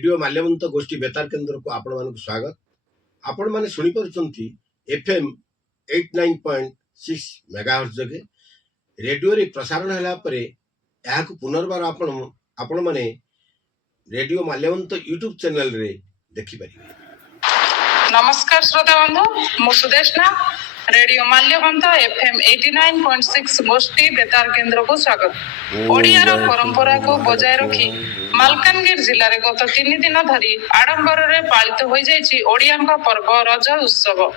Radio Malyavant गोष्ठी बेतार केन्द्र को आपण मानक स्वागत। आपण माने सुनी परचंती एफएम 89.6 मेगाहर्ट्ज जगे रेडियो रे प्रसारण हला परे याक पुनर्बार आपण माने रेडियो माल्यवंत यूट्यूब चैनल रे देखि परिबे। नमस्कार श्रोता बंधु, मु सुदेशना रेडियो माल्यवंत एफएम 89.6 गोष्ठी बेतार केन्द्र को स्वागत। ओडियार परंपरा को बजाय रखी मालकानगिरी जिले में गत 3 दिन धरी आडंबर रे पालित हो जाइछि ओडियानका पर्व रज उत्सव।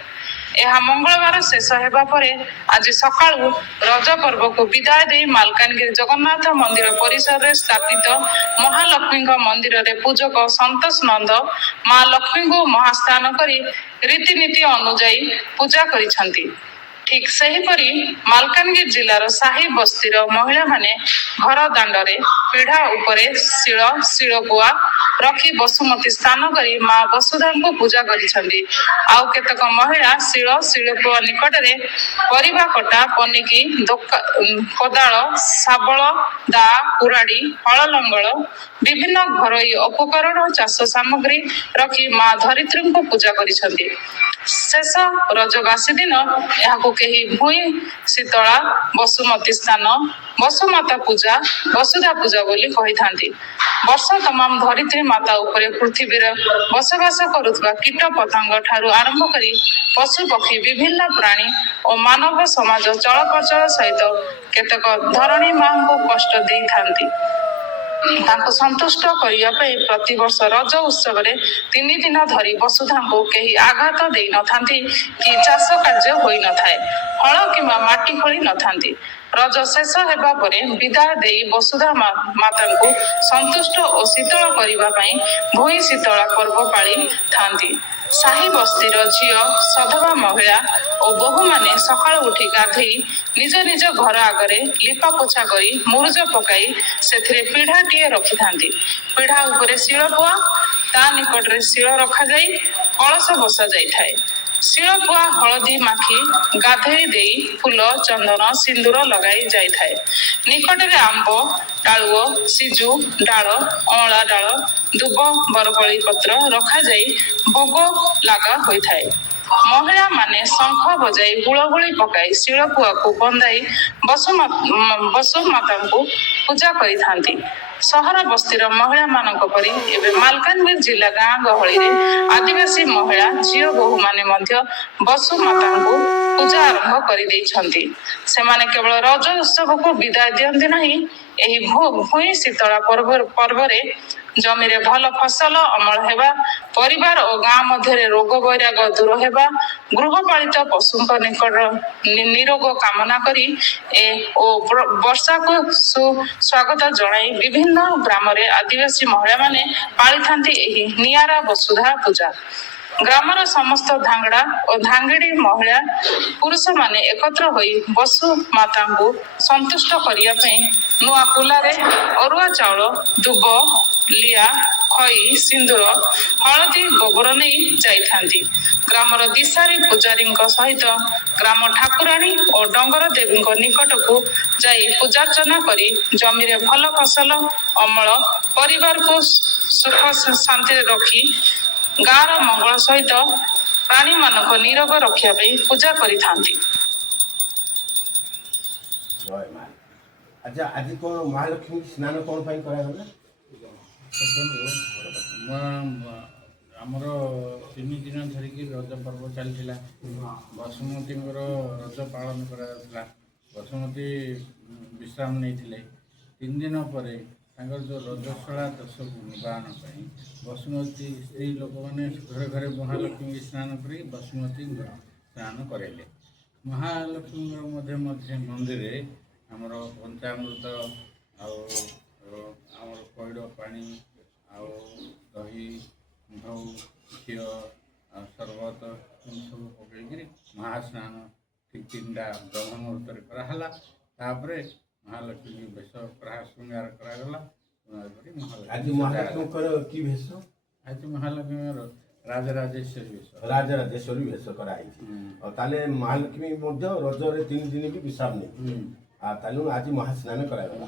यह मंगलवार शेष हेबा परे आज सकाळु रज पर्व को विदाय दे मालकानगिरी जगन्नाथ मंदिर परिसर रे स्थापित महालक्ष्मी मंदिर रे पूजक संतोष नंद मां लक्ष्मी को महास्नान करी रीतिनीति अनुजाई पूजा करिसंती। ठीक सेहीपरि मालकानगिरी जिलार साही बस्तीर महिला माने घर दांडरे पीढ़ा उपरे शिलपुआ रखी बसुमती स्नान करी मां वसुधा को पूजा करिसंती। आउ केतक महिला शिलपुआ निकटरे परिबा कटा पनिकी कोदाल शाबल दा कुराड़ी हल लंगल विभिन्न घरोई उपकरण चाष सामग्री रखी मां धरित्री को पूजा करिसंती। शेष रजबासी दिन यहाँ कही भूई शीतला बसुमती स्नान बसुमाता पूजा वसुधा पूजा बोली कही थांती। वर्ष तमाम धरित्री माता उपरे पृथ्वी बसवास करुवा कीट पतंग ठारू आरंभ करी पशु पक्षी विभिन्न प्राणी और मानव समाज चलप्रचल सहित केतक धरणी मां को कष्ट दे थांती। ताको संतुष्ट करिया पे प्रति वर्ष रज उत्सव रे 3 दिन धरी वसुधा को कहीं आघात दे न थांती कि चाष कार्य होई न थाए हल किंबा माटी खोली न थांती। रज शेष हेबा परे विदाय दे वसुधा माता को संतुष्ट और शीतल करिबा पई भूई शीतला पर्व पाली थांती। साही बस्तीर झियो सधवा महिला और बहु माने सकाळ उठी गाधई निज निज घर आगरे लिपा पोछा करी मुरुज पकाई सेथिरे पीढ़ाटीए रखि थांती। पीढ़ा उपरे शिलपुआ ता निकट रे शिल रखा जाई कलश बसा जाई थाए। शिलपुआ हलदी माखी गाधई देई फूल चंदन सिंदूर लगाई जाई थाए। निकट रे आंब डालुओ सिजु डाल अळा डाल दुब बरकली पत्र रखा जाई भोग लगा होई थाए। महिला माने शंख बजाई हुलहुली पकाई शिलपुआ को बंधाई वसुमाता को पूजा करी थांती। सहर बस्तीर महिला मानक परि एबे मालकानगिरी जिला गाँ गहली रे आदिवासी महिला झियो बहु माने मध्य वसुमाता को पूजा आरंभ करि दैछंती। सेमाने केवल रज उत्सव को विदाय दियंती नहीं एही भूई शीतला पर्व रे जमी रे भल फसल अमल हेबा परिवार और गाँ मध्य रोग वैराग दूर हेबा गृहपालित पशु निकट निरोग कामना करी वर्षा को स्वागत जनाई विभिन्न ग्राम रे आदिवासी महिला माने पाली थांती एही नियारा वसुधा पूजा। ग्रामर समस्त धांगड़ा और धांगड़ी महिला पुरुष माने एकत्र होई वसु माता को संतुष्ट करिया पे नुआ कुलारे अरुआ चाउल दुब लिया खई सिंदूर हलदी गोबर नहीं जाई थांती। ग्रामर दिशारी पूजारी सहित ग्राम ठाकुराणी और डंगर देवी निकट को जाई पूजार्चना करी जमी रे भल फसल अमल परिवार को सुख शांति रखी गाँव मंगल सहित प्राणी मानक निरोग रखा पूजा करी थांती। अच्छा आज कौन महालक्ष्मी स्नान कौन पाई करा गला? आमर 3 दिन धरिकी रज पर्व चलता बसुमती रज पालन करा। बसुमती विश्राम नहीं 3 दिन पर जो रजस्वला दश निवारण बसुमती स्त्री लोक मैंने घरे घरे महालक्ष्मी स्नान कर बसुमती स्नान कराइले। महालक्ष्मी मंदिर आमर पंचामृत आमर पैड़ पानी दही घौ घी शरबत सब पकईकि महास्नान ठीक 3टा ब्रह्म मुहूर्त कराला। तापर महालक्ष्मी बेश प्राह श्रृंगार करागला। आज महालक्ष्मी की भेष? आज महालक्ष्मी राजराजेश्वरी भेष राजराजेश्वरी भेष कराई और ताले महालक्ष्मी रज 3 दिन भी विश्राम नहीं ताले आज महास्नान करागला।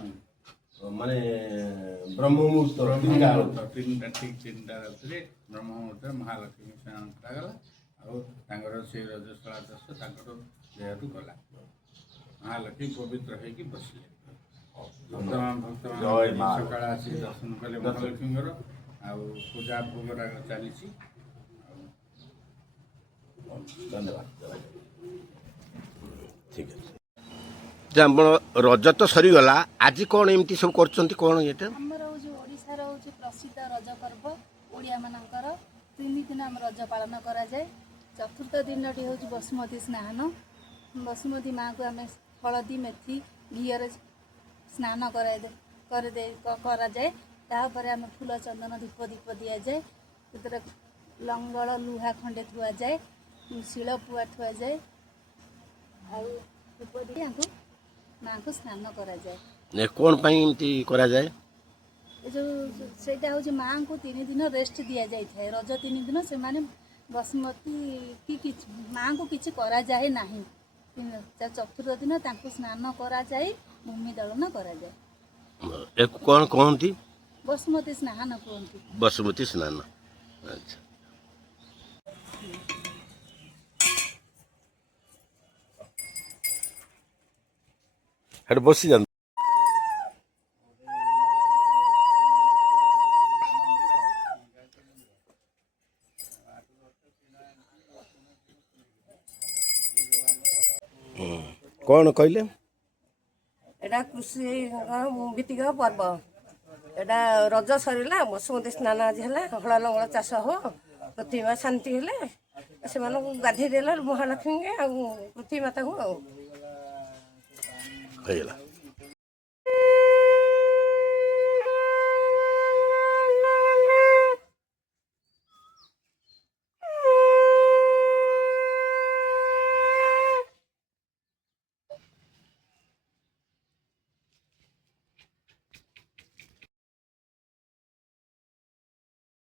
ମାନେ ବ୍ରହ୍ମ ମୁହୂର୍ତ୍ତ ତିନିଟା ବେଳକୁ। ତିନିଟା ଠିକ୍ 3ଟା ରାତିରେ ବ୍ରହ୍ମ ମୁହୂର୍ତ୍ତରେ ମହାଲକ୍ଷ୍ମୀ ସ୍ନାନ କରାଗଲା ଆଉ ତାଙ୍କର ସେଇ ରଜସ୍ୱଳା ଦୋଷ ତାଙ୍କର ଦେହରୁ ଗଲା। ମହାଲକ୍ଷ୍ମୀ ପବିତ୍ର ହେଇକି ବସିଲେ। ଜୟ ମା। ସକାଳ ଆସି ଦର୍ଶନ କଲେ ମହାଲକ୍ଷ୍ମୀଙ୍କର ଆଉ ପୂଜା ଭୋଗରାଗ ଚାଲିଛି। ଧନ୍ୟବାଦ। ଠିକ୍ ଅଛି। ଯେ ଆମର ରଜ ତ ସରିଗଲା, ଆଜି କ'ଣ ଏମିତି ସବୁ କରୁଛନ୍ତି କ'ଣ ଏଇଟା? ଆମର ହେଉଛି ଓଡ଼ିଶାର ହେଉଛି ପ୍ରସିଦ୍ଧ ରଜ ପର୍ବ ଓଡ଼ିଆମାନଙ୍କର 3 ଦିନ ଆମ ରଜ ପାଳନ କରାଯାଏ। ଚତୁର୍ଥ ଦିନଟି ହେଉଛି ବସୁମତୀ ସ୍ନାନ। ବସୁମତୀ ମାଆକୁ ଆମେ ହଳଦୀ ମେଥି ଘିଅରେ ସ୍ନାନ କରାଯାଏ। ତାପରେ ଆମେ ଫୁଲ ଚନ୍ଦନ ଧୂପ ଦୀପ ଦିଆଯାଏ। ସେଥିରେ ଲଙ୍ଗଳ ଲୁହା ଖଣ୍ଡେ ଥୁଆଯାଏ, ଶିଳପୁଆ ଥୁଆଯାଏ ଆଉ ଧୂପ ଦେଇ ମାଆଙ୍କୁ ସ୍ନାନ କରାଯାଏ। କ'ଣ ପାଇଁ ଏମିତି କରାଯାଏ? ଏ ଯେଉଁ ସେଇଟା ହେଉଛି ମାଆଙ୍କୁ 3 ଦିନ ରେଷ୍ଟ ଦିଆଯାଇଥାଏ। ରଜ 3 ଦିନ ସେମାନେ ବସୁମତୀ କି ମାଆଙ୍କୁ କିଛି କରାଯାଏ ନାହିଁ। ଚତୁର୍ଥ ଦିନ ତାଙ୍କୁ ସ୍ନାନ କରାଯାଇ ଭୂମି ଦଳନ କରାଯାଏ। ଏକୁ କ'ଣ କହନ୍ତି? ବସୁମତୀ ସ୍ନାନ କୁହନ୍ତି। ବସୁମତୀ ସ୍ନାନ। ଆଚ୍ଛା। ହେଠୁ ବସି ଯାଆନ୍ତୁ। କ'ଣ କହିଲେ? ଏଇଟା କୃଷି ଭିତ୍ତିକ ପର୍ବ। ଏଇଟା ରଜ ସରିଲା, ବସୁମତୀ ସ୍ନାନ ଆଜି ହେଲା। ହଳ ଲଙ୍ଗଳ ଚାଷ ହବ, ପୃଥିବୀ ମା ଶାନ୍ତି ହେଲେ ସେମାନଙ୍କୁ ଗାଧେଇ ଦେଲେ ମହାଲକ୍ଷ୍ମୀଙ୍କୁ ଆଉ ପୃଥିବୀ ମାତାକୁ ଆଉ ହେଇଗଲା।